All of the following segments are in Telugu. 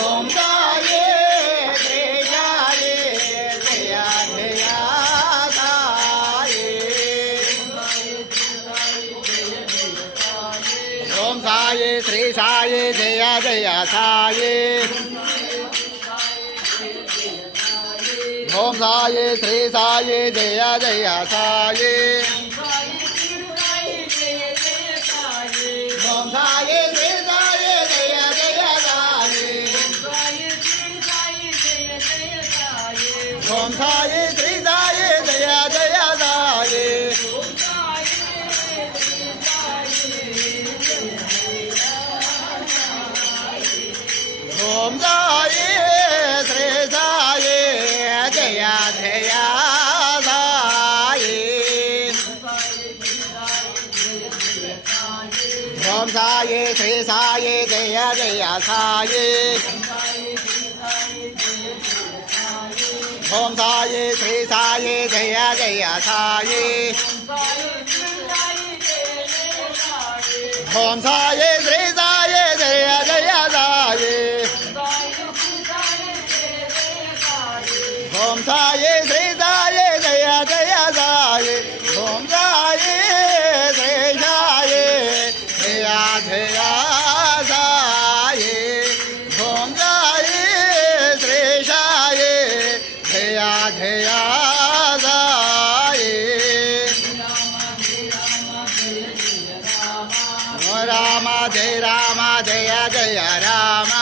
ఓం సాయే శ్రీయాయే జయ జయ సాయే ఓం సాయే శ్రీ సాయే జయ జయ సాయే ఓం సాయే శ్రీ సాయే జయ జయ సాయే ఓం సాయే శ్రీ సాయే జయ జయ సాయే ఓం సాయే శ్రీ సాయే జయ జయ సాయే ఓం సాయే శ్రీ సాయే జయ జయ సాయే ఓం సాయే శ్రీ సాయే జయ జయ సాయే ఓం సాయే శ్రీ సాయే జయ జయ సాయే ఓం సాయే శ్రీ సాయే జయ జయ సాయే ఓం సాయే శ్రీ సాయే జయ జయ సాయే ఓం సాయే శ్రీ సాయే జయ జయ సాయే ఓం సాయే శ్రీ సాయే జయ జయ సాయే రామ జయ రామ జయ జయ రామ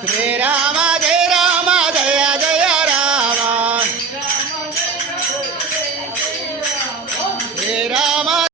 శ్రీ రామ జయ రామ జయ జయ రామ శ్రీ రామ